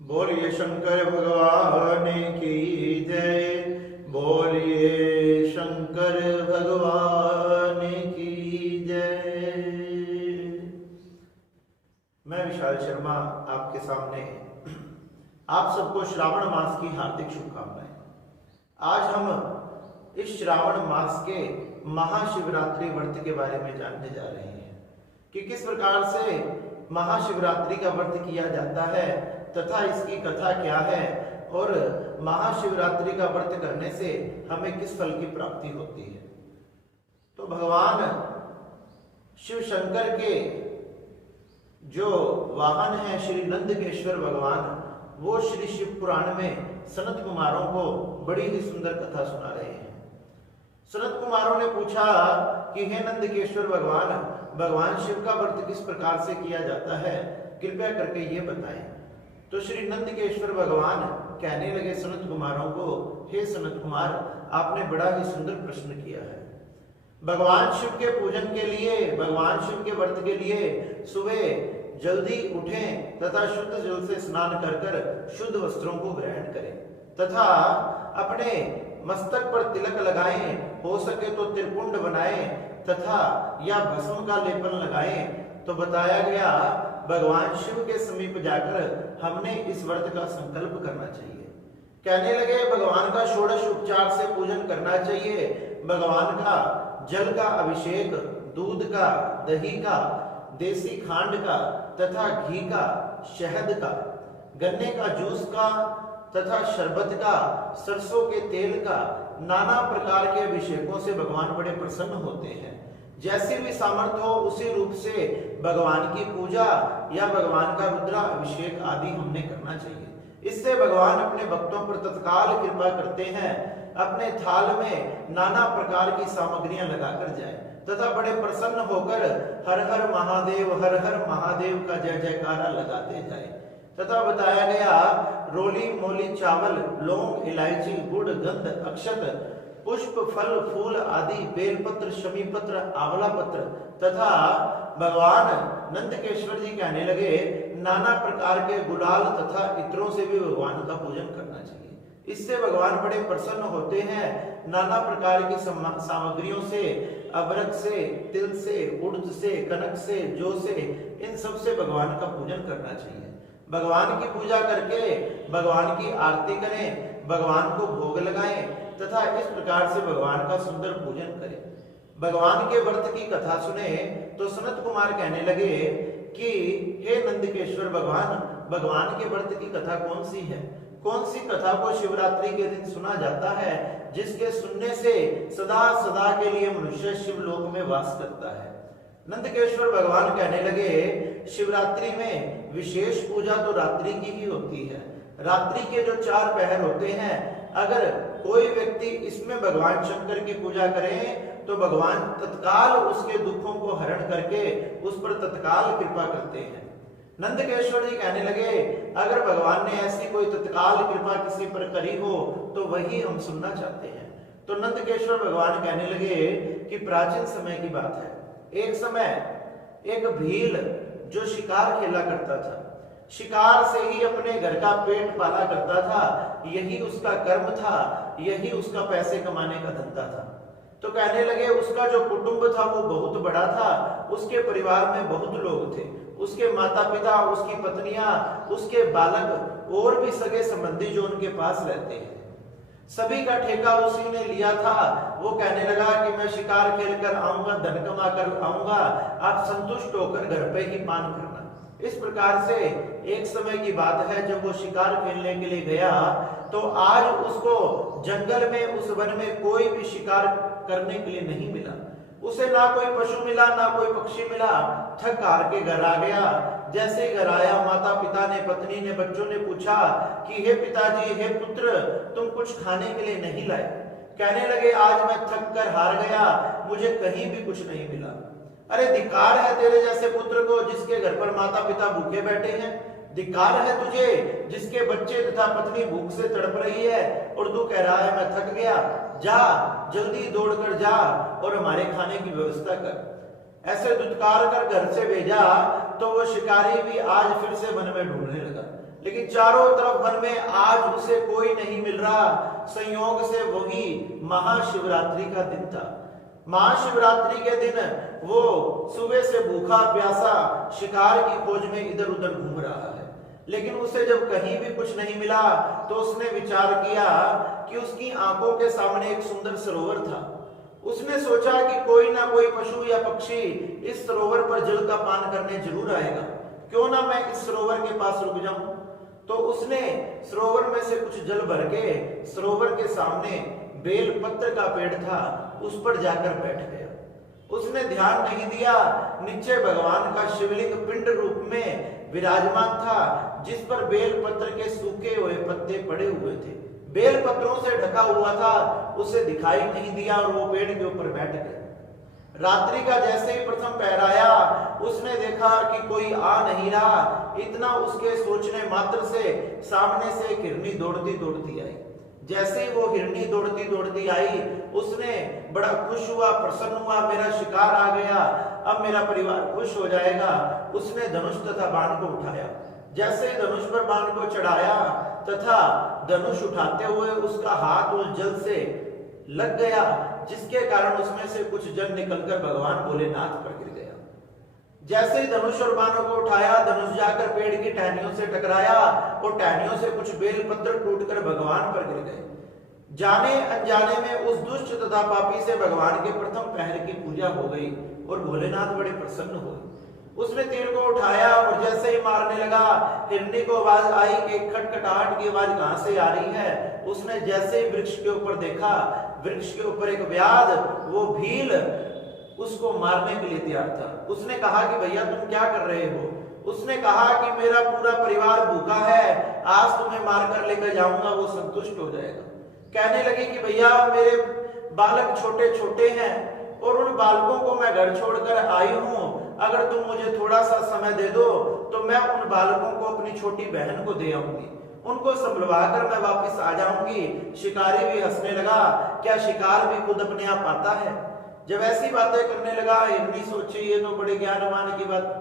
बोलिए शंकर भगवान की जय। बोलिए शंकर भगवान की जय। मैं विशाल शर्मा आपके सामने आप सबको श्रावण मास की हार्दिक शुभकामनाएं। आज हम इस श्रावण मास के महाशिवरात्रि व्रत के बारे में जानने जा रहे हैं कि किस प्रकार से महाशिवरात्रि का व्रत किया जाता है तथा इसकी कथा क्या है और महाशिवरात्रि का व्रत करने से हमें किस फल की प्राप्ति होती है। तो भगवान शिव शंकर के जो वाहन है श्री नंदकेश्वर भगवान, वो श्री शिव पुराण में सनत कुमारों को बड़ी ही सुंदर कथा सुना रहे हैं। सनत कुमारों ने पूछा कि हे नंदकेश्वर भगवान, भगवान शिव का व्रत किस प्रकार से किया जाता है, कृपया करके ये बताएं। तो श्री नंदकेश्वर भगवान कहने लगे सनत कुमारों को, हे सनत कुमार, आपने बड़ा ही सुंदर प्रश्न किया है। भगवान शिव के पूजन के लिए, भगवान शिव के व्रत के लिए सुबह जल्दी उठें तथा शुद्ध जल से स्नान कर कर शुद्ध वस्त्रों को ग्रहण करें तथा अपने मस्तक पर तिलक लगाएं, हो सके तो त्रिपुंड बनाएं तथा या भस्म का लेपन लगाएं। तो बताया गया भगवान शिव के समीप जाकर हमने इस व्रत का संकल्प करना चाहिए। कहने लगे भगवान का षोडश उपचार से पूजन करना चाहिए। भगवान का जल का अभिषेक दूध का, दही का, देसी खांड का तथा घी का, शहद का, गन्ने का जूस का तथा शरबत का, सरसों के तेल का, नाना प्रकार के अभिषेकों से भगवान बड़े प्रसन्न होते हैं। जैसी भी सामर्थ्य हो उसी रूप से भगवान की पूजा या भगवान का रुद्रा अभिषेक आदि हमने करना चाहिए। इससे भगवान अपने भक्तों पर तत्काल कृपा करते हैं। अपने थाल में नाना प्रकार की सामग्रियां लगाकर जाए तथा बड़े प्रसन्न होकर हर हर महादेव का जय जयकारा लगाते जाए। तथा बताया गया रोली मोली चावल, लौंग, इलायची, गुड़, गंध, अक्षत, पुष्प, फल, फूल आदि, बेलपत्र, शमी पत्र, आंवला पत्र तथा भगवान नंदकेश्वर जी कहने लगे नाना प्रकार के गुलाल तथा इत्रों से भी भगवान का पूजन करना चाहिए। इससे भगवान बड़े प्रसन्न होते हैं। नाना प्रकार की सामग्रियों से, अबरक से, तिल से, उड़द से, कनक से, जौ से, इन सब से भगवान का पूजन करना चाहिए। भगवान की पूजा करके भगवान की आरती करें, भगवान को भोग लगाएं तथा इस प्रकार से भगवान का सुंदर पूजन करें। भगवान के व्रत की कथा सुने तो सनत कुमार कहने लगे कि हे नंदकेश्वर भगवान, भगवान के व्रत की कथा कौन सी है? कौन सी कथा को शिवरात्रि के दिन सुना जाता है जिसके सुनने से सदा सदा के लिए मनुष्य शिवलोक में वास करता है? नंदकेश्वर भगवान कहने लगे शिवरात्रि में विशेष पूजा तो रात्रि की ही होती है। रात्रि के जो 4 पहर होते हैं, अगर कोई व्यक्ति इसमें भगवान शंकर की पूजा करे तो भगवान तत्काल उसके दुखों को हरण करके उस पर तत्काल कृपा करते हैं। नंदकेश्वर जी कहने लगे अगर भगवान ने ऐसी कोई तत्काल कृपा किसी पर करी हो तो वही हम सुनना चाहते हैं। तो नंदकेश्वर भगवान कहने लगे कि प्राचीन समय की बात है, एक समय एक भील जो शिकार खेला करता था, शिकार से ही अपने घर का पेट पाला करता था, यही उसका कर्म था, यही उसका पैसे कमाने का धंधा था। तो कहने लगे उसका जो कुटुंब था वो बहुत बड़ा था, उसके परिवार में बहुत लोग थे, उसके माता पिता, उसकी पत्नियां, उसके बालक और भी सगे संबंधी जो उनके पास रहते हैं, सभी का ठेका उसी ने लिया था। वो कहने लगा कि मैं शिकार खेल कर आऊंगा, धन कमा कर आऊंगा, आप संतुष्ट होकर घर पे ही पान करना। इस प्रकार से एक समय की बात है जब वो शिकार खेलने के लिए गया तो आज उसको जंगल में, उस वन में कोई भी शिकार करने के लिए नहीं मिला। उसे ना कोई पशु मिला, ना कोई पक्षी मिला। थक हार के घर आ गया। जैसे घर आया, माता पिता ने, पत्नी ने, बच्चों ने पूछा कि हे पिताजी, हे पुत्र, तुम कुछ खाने के लिए नहीं लाए? कहने लगे आज मैं थक कर हार गया, मुझे कहीं भी कुछ नहीं मिला। अरे धिक्कार है तेरे जैसे पुत्र को जिसके घर पर माता पिता भूखे बैठे हैं। धिक्कार है तुझे जिसके बच्चे तथा पत्नी भूख से तड़प रही है और तू कह रहा है मैं थक गया। जा, जल्दी दौड़कर जा और हमारे खाने की व्यवस्था कर। ऐसे दुत्कार कर घर से भेजा तो वो शिकारी भी आज फिर से वन में ढूंढने लगा। लेकिन चारों तरफ वन में आज उसे कोई नहीं मिल रहा। संयोग से वही महाशिवरात्रि का दिन था। महाशिवरात्रि के दिन वो सुबह से भूखा प्यासा शिकार की खोज में इधर उधर घूम रहा है, लेकिन उसे जब कहीं भी कुछ नहीं मिला तो उसने विचार किया कि उसकी आंखों के सामने एक सुंदर सरोवर था। उसने सोचा कि कोई ना कोई पशु या पक्षी इस सरोवर पर जल का पान करने जरूर आएगा, क्यों ना मैं इस सरोवर के पास रुक जाऊं। तो उसने सरोवर में से कुछ जल भर के सरोवर के सामने बेल पत्र का पेड़ था, उस पर जाकर बैठ गया। उसने ध्यान नहीं दिया, नीचे भगवान का शिवलिंग पिंड रूप में विराजमान था, जिस पर बेल पत्र के सूखे हुए पत्ते पड़े हुए थे। बेल पत्रों से ढका हुआ था, उसे दिखाई नहीं दिया और वो पेड़ के ऊपर बैठ गया। रात्रि का जैसे ही प्रथम पहर आया, उसने देखा कि कोई आ नहीं रहा। इतना उसके सोचने मात्र से सामने से एक हिरनी दौड़ती दौड़ती आई। जैसे ही वो हिरनी दौड़ती दौड़ती आई, उसने बड़ा खुश हुआ, प्रसन्न हुआ, मेरा शिकार आ गया, अब मेरा परिवार खुश हो जाएगा। उसने धनुष तथा बाण को उठाया। जैसे ही धनुष पर बाण को चढ़ाया तथा धनुष उठाते हुए उसका हाथ उस जल से लग गया, जिसके कारण उसमें से कुछ जल निकलकर भगवान भोलेनाथ पर गिर गया। जैसे ही धनुष और बाणों को उठाया, धनुष जाकर पेड़ की टहनियों से टकराया और टहनियों से कुछ बेल पत्र टूटकर भगवान पर गिर गए। जाने अनजाने में उस दुष्ट तथा पापी से भगवान के प्रथम पहर की पूजा हो गई और भोलेनाथ बड़े प्रसन्न हुए। उसने तीर को उठाया और जैसे ही मारने लगा, हिरनी को आवाज आई कि खटखटाहट की आवाज कहां से आ रही है। उसने जैसे ही वृक्ष के ऊपर देखा, वृक्ष के ऊपर एक व्याध, वो भील उसको मारने के लिए तैयार था। उसने कहा कि भैया तुम क्या कर रहे हो। उसने कहा कि मेरा पूरा परिवार भूखा है, आज तुम्हें मारकर लेकर जाऊंगा, वो संतुष्ट हो जाएगा। कहने लगी कि भैया मेरे बालक छोटे छोटे हैं और उन बालकों को मैं घर छोड़कर आई हूं, अगर तुम मुझे थोड़ा सा समय दे दो तो मैं उन बालकों को अपनी छोटी बहन को दे आऊंगी, उनको संभलवा कर मैं वापस आ जाऊंगी। शिकारी भी हंसने लगा, क्या शिकार भी खुद अपने आप आता है। जब ऐसी बातें करने लगा, हिरनी सोची ये तो बड़े ज्ञानवान की बात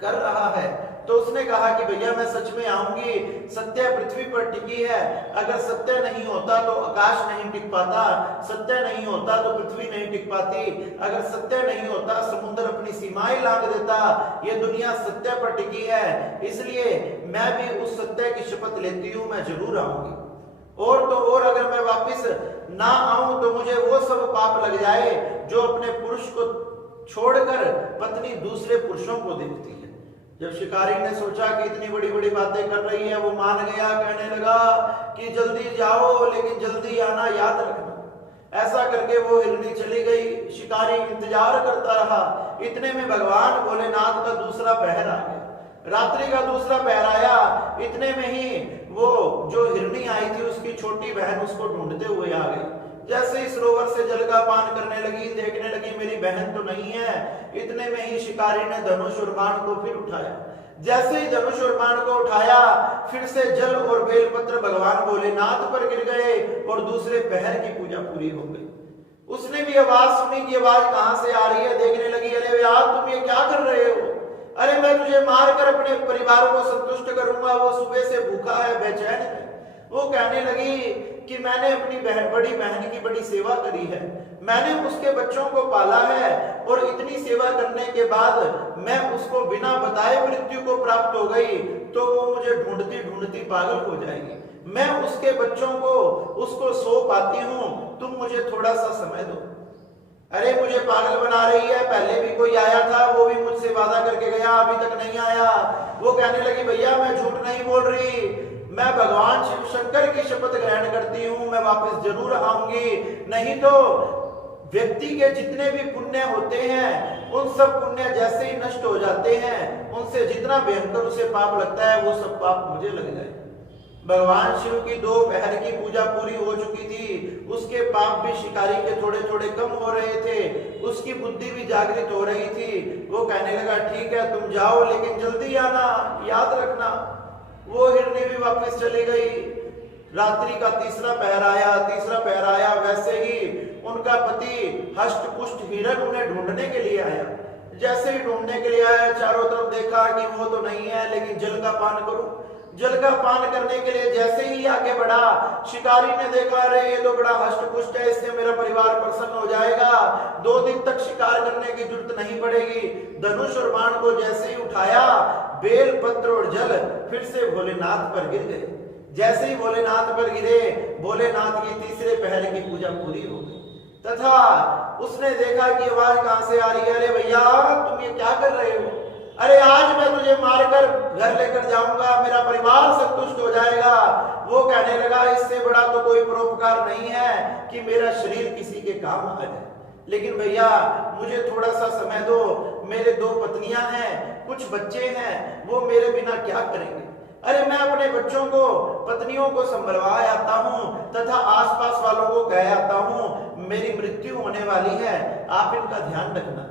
कर रहा है, तो उसने कहा कि भैया मैं सच में आऊंगी, सत्य पृथ्वी पर टिकी है, अगर सत्य नहीं होता तो आकाश नहीं टिक पाता, सत्य नहीं होता तो पृथ्वी नहीं टिक पाती, अगर सत्य नहीं होता समुद्र अपनी सीमाएं लांघ देता, ये दुनिया सत्य पर टिकी है, इसलिए मैं भी उस सत्य की शपथ लेती हूं, मैं जरूर आऊंगी। और तो और अगर मैं वापिस ना आऊं तो मुझे वो सब पाप लग जाए जो अपने पुरुष को छोड़कर पत्नी दूसरे पुरुषों को देखती है। जब शिकारी ने सोचा कि इतनी बड़ी बड़ी बातें कर रही है, वो मान गया, कहने लगा कि जल्दी जाओ लेकिन जल्दी आना याद रखना। ऐसा करके वो हिरनी चली गई। शिकारी इंतजार करता रहा। इतने में भगवान भोलेनाथ का दूसरा पहर आ गया। रात्रि का दूसरा पहर आया। इतने में ही वो जो हिरनी आई थी उसकी छोटी बहन उसको ढूंढते हुए आ गई। जैसे ही सरोवर से जल का पान करने लगी, देखने लगी मेरी बहन तो नहीं है। इतने में ही शिकारी ने धनुष और बाण को फिर उठाया। जैसे ही धनुष और बाण को उठाया, फिर से जल और बेलपत्र भगवान भोलेनाथ पर गिर गए और दूसरे पहर की पूजा पूरी हो गई। उसने भी आवाज सुनी कि आवाज कहां से आ रही है। देखने लगी, अरे यार तुम ये क्या कर रहे हो, अरे मैं तुझे मारकर अपने परिवार को संतुष्ट करूंगा, वो सुबह से भूखा है, बेचैन है। वो कहने लगी कि मैंने अपनी बड़ी बहन की बड़ी सेवा करी है, मैंने उसके बच्चों को पाला है और इतनी सेवा करने के बाद मैं उसको बिना बताए मृत्यु को प्राप्त हो गई तो वो मुझे ढूंढती ढूंढती पागल हो जाएगी। मैं उसके बच्चों को उसको सौंप आती हूं, तुम मुझे थोड़ा सा समय दो। अरे मुझे पागल बना रही है, पहले भी कोई आया था, वो भी मुझसे वादा करके गया, अभी तक नहीं आया। वो कहने लगी, भैया मैं झूठ नहीं बोल रही, मैं भगवान शिव शंकर की शपथ ग्रहण करती हूँ, मैं वापस जरूर आऊंगी। नहीं तो व्यक्ति के जितने भी पुण्य होते हैं उन सब पुण्य जैसे ही नष्ट हो जाते हैं, उनसे जितना भयंकर उसे पाप लगता है वो सब पाप मुझे लग जाए। भगवान शिव की 2 पहर की पूजा पूरी हो चुकी थी, उसके पाप भी शिकारी के थोड़े थोड़े कम हो रहे थे, उसकी बुद्धि भी जागृत हो रही थी। वो कहने लगा, ठीक है तुम जाओ लेकिन जल्दी आना, याद रखना। वो हिरनी भी वापस चली गई। रात्रि का तीसरा पहर आया, वैसे ही उनका पति हष्ट पुष्ट हिरण उन्हें ढूंढने के लिए आया। जैसे ही ढूंढने के लिए आया, चारों तरफ देखा कि वो तो नहीं है, लेकिन जल का पान करूं। जल का पान करने के लिए जैसे ही आगे बढ़ा, शिकारी ने देखा अरे ये तो बड़ा हष्ट पुष्ट है, इससे मेरा परिवार प्रसन्न हो जाएगा, 2 दिन तक शिकार करने की जरूरत नहीं पड़ेगी। धनुष और बाण को जैसे ही उठाया, बेल पत्र और जल फिर से भोलेनाथ पर गिर गए। जैसे ही भोलेनाथ पर गिरे, भोलेनाथ की तीसरे पहर की पूजा पूरी हो गई। तथा उसने देखा कि आवाज कहां से आ रही है, अरे भैया तुम ये क्या कर रहे हो, अरे आज मैं तुझे मारकर घर लेकर जाऊंगा, मेरा परिवार संतुष्ट हो जाएगा। वो कहने लगा इससे बड़ा तो कोई परोपकार नहीं है कि मेरा शरीर किसी के काम आ जाए, लेकिन भैया मुझे थोड़ा सा समय दो, मेरे 2 पत्नियां हैं, कुछ बच्चे हैं, वो मेरे बिना क्या करेंगे। अरे मैं अपने बच्चों को, पत्नियों को संभलवा आता हूं तथा आसपास वालों को कह आता हूं मेरी मृत्यु होने वाली है, आप इनका ध्यान रखना।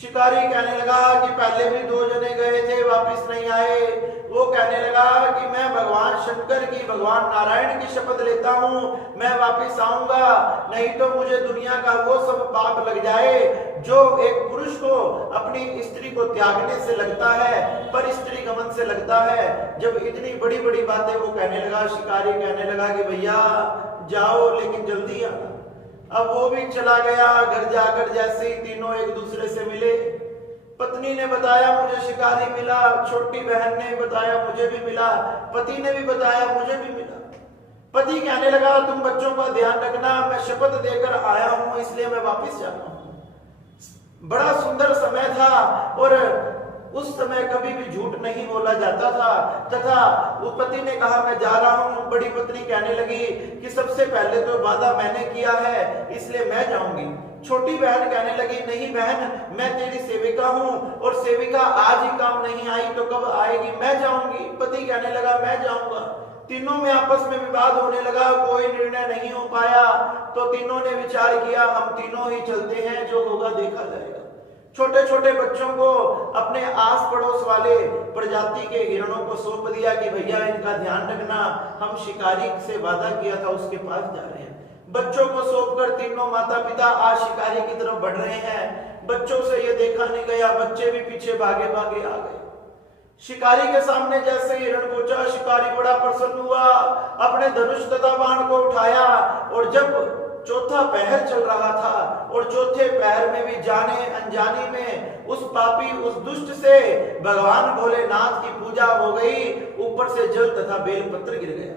शिकारी कहने लगा कि पहले भी 2 जने गए थे, वापस नहीं आए। वो कहने लगा कि मैं भगवान शंकर की, भगवान नारायण की शपथ लेता हूं, मैं वापस आऊंगा, नहीं तो मुझे दुनिया का वो सब पाप लग जाए जो एक पुरुष को अपनी स्त्री को त्यागने से लगता है, पर स्त्री गमन से लगता है। जब इतनी बड़ी बड़ी बातें वो कहने लगा, शिकारी कहने लगा कि भैया जाओ लेकिन जल्दी आना। अब वो भी चला गया। घर जाकर जैसे ही तीनों एक दूसरे से मिले, पत्नी ने बताया मुझे शिकारी मिला, छोटी बहन ने बताया मुझे भी मिला, पति ने भी बताया मुझे भी मिला। पति कहने लगा तुम बच्चों का ध्यान रखना, मैं शपथ देकर आया हूं इसलिए मैं वापस जाता हूं। बड़ा सुंदर समय था और उस समय कभी भी झूठ नहीं बोला जाता था। तथा उस पति ने कहा मैं जा रहा हूं। बड़ी पत्नी कहने लगी कि सबसे पहले तो वादा मैंने किया है इसलिए मैं जाऊंगी। छोटी बहन कहने लगी नहीं बहन, मैं तेरी सेविका हूं और सेविका आज ही काम नहीं आई तो कब आएगी, मैं जाऊंगी। पति कहने लगा मैं जाऊंगा। तीनों में आपस में विवाद होने लगा, कोई निर्णय नहीं हो पाया। तो तीनों ने विचार किया हम तीनों ही चलते हैं, जो होगा देखा जाएगा। छोटे छोटे बच्चों को अपने आस पड़ोस वाले प्रजाति के हिरणों को सौंप दिया कि भैया इनका ध्यान रखना, हम शिकारी से वादा किया था उसके पास जा रहे हैं। बच्चों को सौंपकर तीनों माता पिता आज शिकारी की तरफ बढ़ रहे हैं। बच्चों से ये देखा नहीं गया, बच्चे भी पीछे भागे भागे आ गए। शिकारी के सामने जैसे हिरण पहुंचा, शिकारी बड़ा प्रसन्न हुआ, अपने धनुष तथा बाण को उठाया और जब चौथा पहर चल रहा था और चौथे पहर में भी जाने अनजाने में उस पापी, उस दुष्ट से भगवान भोलेनाथ की पूजा हो गई। ऊपर से जल तथा बेलपत्र गिर गया।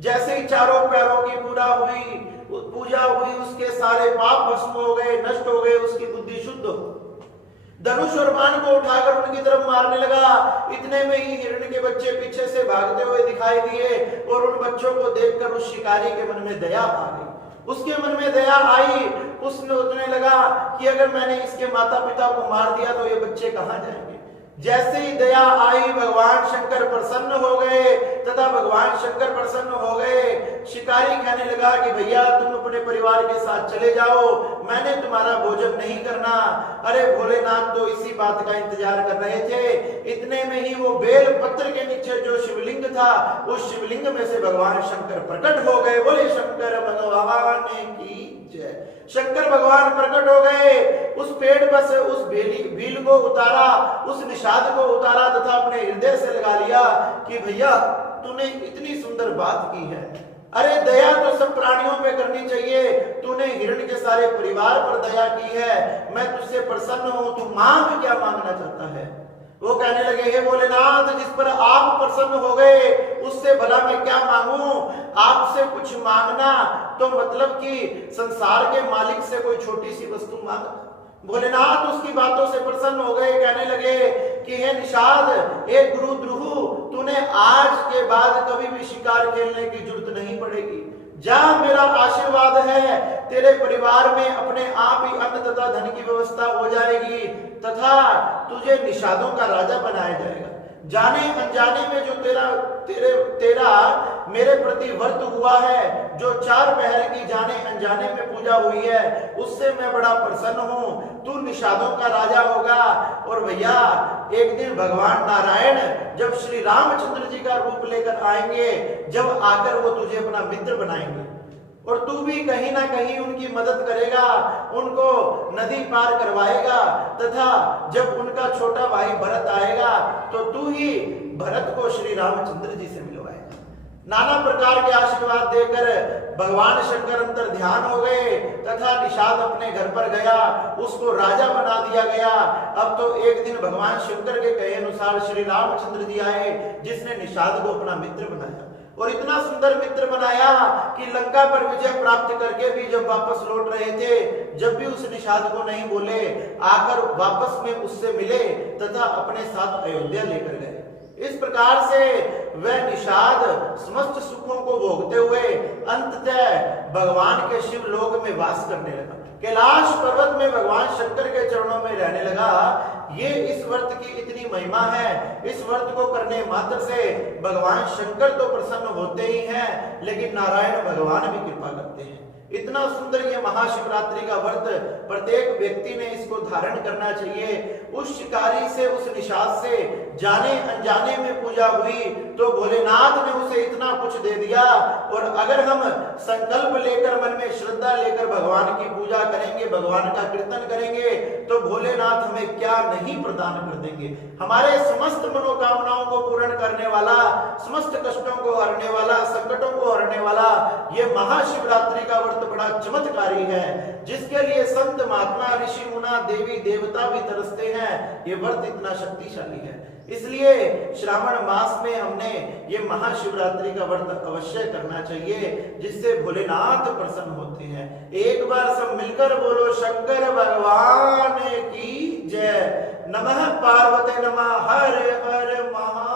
जैसे ही चारों पैरों की पूजा हुई, उसके सारे पाप भस्म हो गए, नष्ट हो गए, उसकी बुद्धि शुद्ध हो। धनुष और बाण को उठाकर उनकी तरफ मारने लगा। इतने में ही हिरण के बच्चे पीछे से भागते हुए दिखाई दिए और उन बच्चों को देखकर उस शिकारी के मन में दया आ गई। उसके मन में दया आई, उसने सोचने लगा कि अगर मैंने इसके माता पिता को मार दिया तो ये बच्चे कहां जाएंगे। जैसे ही दया आई, भगवान शंकर प्रसन्न हो गए तथा भगवान शंकर प्रसन्न हो गए। शिकारी कहने लगा कि भैया तुम अपने परिवार के साथ चले जाओ, मैंने तुम्हारा भोजन नहीं करना। अरे भोलेनाथ तो इसी बात का इंतजार कर रहे थे। इतने में ही वो बेल पत्र के नीचे जो शिवलिंग था, उस शिवलिंग में से भगवान शंकर प्रकट हो गए। बोले शंकर भगवान की जय। शंकर भगवान प्रकट हो गए। उस पेड़ पर से उस भील को उतारा, उस निषाद को उतारा तथा अपने हृदय से लगा लिया कि भैया तूने इतनी सुंदर बात की है। अरे दया तो सब प्राणियों पे करनी चाहिए, तूने हिरण के सारे परिवार पर दया की है, मैं तुझसे प्रसन्न हूं, तू मांग क्या मांगना चाहता है। वो कहने लगे हे भोलेनाथ, जिस पर आप प्रसन्न हो गए उससे भला मैं क्या मांगू। आपसे कुछ मांगना तो मतलब कि संसार के मालिक से कोई छोटी सी वस्तु मांगना। भोलेनाथ उसकी बातों से प्रसन्न हो गए। कहने लगे कि हे निषाद, हे गुरु द्रुहु, तूने आज के बाद कभी भी शिकार खेलने की जरूरत नहीं पड़ेगी। जा, मेरा आशीर्वाद है, तेरे परिवार में अपने आप ही अन्न तथा धन की व्यवस्था हो जाएगी तथा तुझे निषादों का राजा बनाया जाएगा। जाने अनजाने में जो तेरा मेरे प्रति व्रत हुआ है, जो 4 पहर की जाने अनजाने में पूजा हुई है, उससे मैं बड़ा प्रसन्न हूं। तू निषादों का राजा होगा। और भैया एक दिन भगवान नारायण जब श्री रामचंद्र जी का रूप लेकर आएंगे, जब आकर वो तुझे अपना मित्र बनाएंगे, और तू भी कहीं ना कहीं उनकी मदद करेगा, उनको नदी पार करवाएगा, तथा जब उनका छोटा भाई भरत आएगा तो तू ही भरत को श्री रामचंद्र जी से मिलवाएगा। नाना प्रकार के आशीर्वाद देकर भगवान शंकर अंतर ध्यान हो गए तथा निषाद अपने घर पर गया, उसको राजा बना दिया गया। अब तो एक दिन भगवान शंकर के कहे अनुसार श्री रामचंद्र जी आए, जिसने निषाद को अपना मित्र बनाया और इतना सुंदर मित्र बनाया कि लंका पर विजय प्राप्त करके भी जब वापस लौट रहे थे, जब भी उस निषाद को नहीं बोले, आकर वापस में उससे मिले तथा अपने साथ अयोध्या लेकर गए। इस प्रकार से वह निषाद समस्त सुखों को भोगते हुए अंततः भगवान के शिव लोक में वास करने लगा। कैलाश पर्वत में भगवान शंकर के चरणों में रहने लगा। ये इस व्रत की इतनी महिमा है, इस व्रत को करने मात्र से भगवान शंकर तो प्रसन्न होते ही हैं, लेकिन नारायण भगवान भी कृपा करते हैं। इतना सुंदर ये महाशिवरात्रि का व्रत, प्रत्येक व्यक्ति ने इसको धारण करना चाहिए। उस शिकारी से, उस निषाद से जाने अनजाने में पूजा हुई तो भोलेनाथ ने उसे इतना कुछ दे दिया। और अगर हम संकल्प लेकर, मन में श्रद्धा लेकर भगवान की पूजा करेंगे, भगवान का कीर्तन करेंगे, तो भोलेनाथ हमें क्या नहीं प्रदान कर देंगे। हमारे समस्त मनोकामनाओं को पूर्ण करने वाला, समस्त कष्टों को हरने वाला, संकटों को हरने वाला ये महाशिवरात्रि का व्रत बड़ा चमत्कारी है, जिसके लिए संत महात्मा, ऋषि मुना, देवी देवता भी तरसते हैं। ये व्रत इतना शक्तिशाली है, इसलिए श्रावण मास में हमने ये महाशिवरात्रि का व्रत अवश्य करना चाहिए, जिससे भोलेनाथ प्रसन्न होते हैं। एक बार सब मिलकर बोलो शंकर भगवान की जय। नमः पार्वती नमः हर हर महा